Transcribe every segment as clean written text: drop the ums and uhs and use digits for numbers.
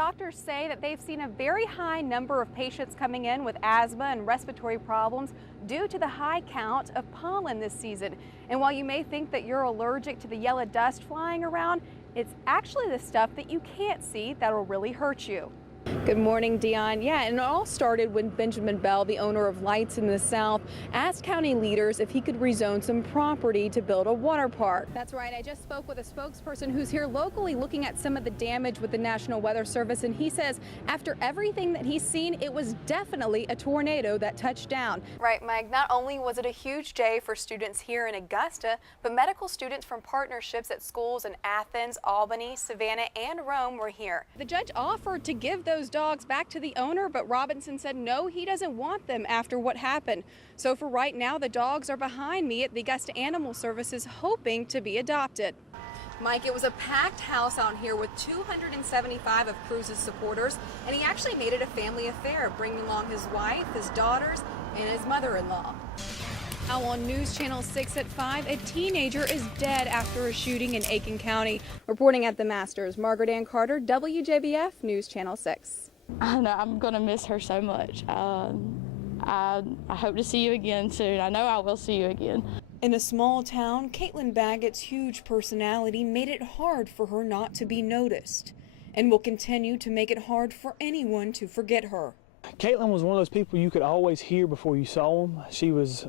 doctors say that they've seen a very high number of patients coming in with asthma and respiratory problems due to the high count of pollen this season. And while you may think that you're allergic to the yellow dust flying around, it's actually the stuff that you can't see that'll really hurt you. Good morning, Dion. Yeah, and it all started when Benjamin Bell, the owner of Lights in the South, asked county leaders if he could rezone some property to build a water park. That's right. I just spoke with a spokesperson who's here locally looking at some of the damage with the National Weather Service, and he says after everything that he's seen, it was definitely a tornado that touched down. Right, Mike. Not only was it a huge day for students here in Augusta, but medical students from partnerships at schools in Athens, Albany, Savannah, and Rome were here. The judge offered to give those dogs back to the owner, but Robinson said no, he doesn't want them after what happened. So for right now, the dogs are behind me at the Augusta Animal Services hoping to be adopted. Mike, it was a packed house out here with 275 of Cruz's supporters, and he actually made it a family affair, bringing along his wife, his daughters, and his mother-in-law. Now on News Channel 6 at 5, a teenager is dead after a shooting in Aiken County. Reporting at the Masters, Margaret-Ann Carter, WJBF News Channel 6. I know, I'm going to miss her so much. I hope to see you again soon. I know I will see you again. In a small town, Caitlin Baggett's huge personality made it hard for her not to be noticed, and will continue to make it hard for anyone to forget her. Caitlin was one of those people you could always hear before you saw them. She was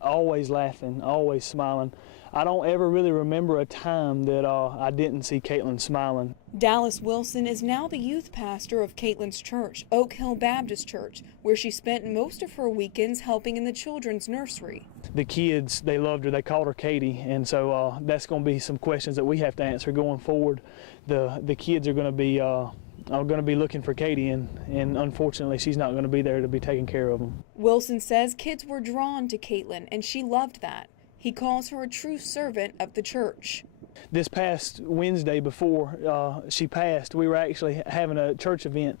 always laughing, always smiling. I don't ever really remember a time that I didn't see Caitlin smiling. Dallas Wilson is now the youth pastor of Caitlin's church, Oak Hill Baptist Church, where she spent most of her weekends helping in the children's nursery. The kids, they loved her. They called her Katie, and so that's going to be some questions that we have to answer going forward. The kids are going to be looking for Katie, and unfortunately she's not going to be there to be taking care of them. Wilson says kids were drawn to Caitlin, and she loved that. He calls her a true servant of the church. This past Wednesday before she passed, we were actually having a church event,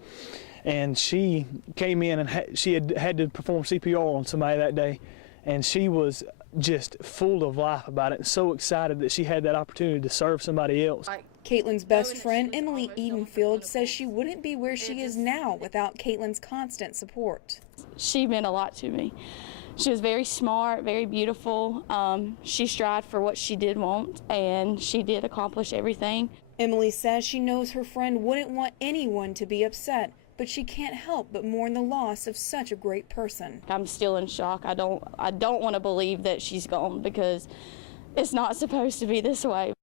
and she came in and she had to perform CPR on somebody that day, and she was just full of life about it, so excited that she had that opportunity to serve somebody else. Caitlin's best friend, Emily Edenfield, says she wouldn't be where she is now without Caitlin's constant support. She meant a lot to me. She was very smart, very beautiful. She strived for what she did want, and she did accomplish everything. Emily says she knows her friend wouldn't want anyone to be upset, but she can't help but mourn the loss of such a great person. I'm still in shock. I don't want to believe that she's gone, because it's not supposed to be this way.